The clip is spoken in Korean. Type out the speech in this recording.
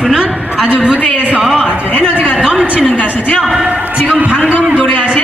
분은 아주 무대에서 아주 에너지가 넘치는 가수죠. 지금 방금 노래하신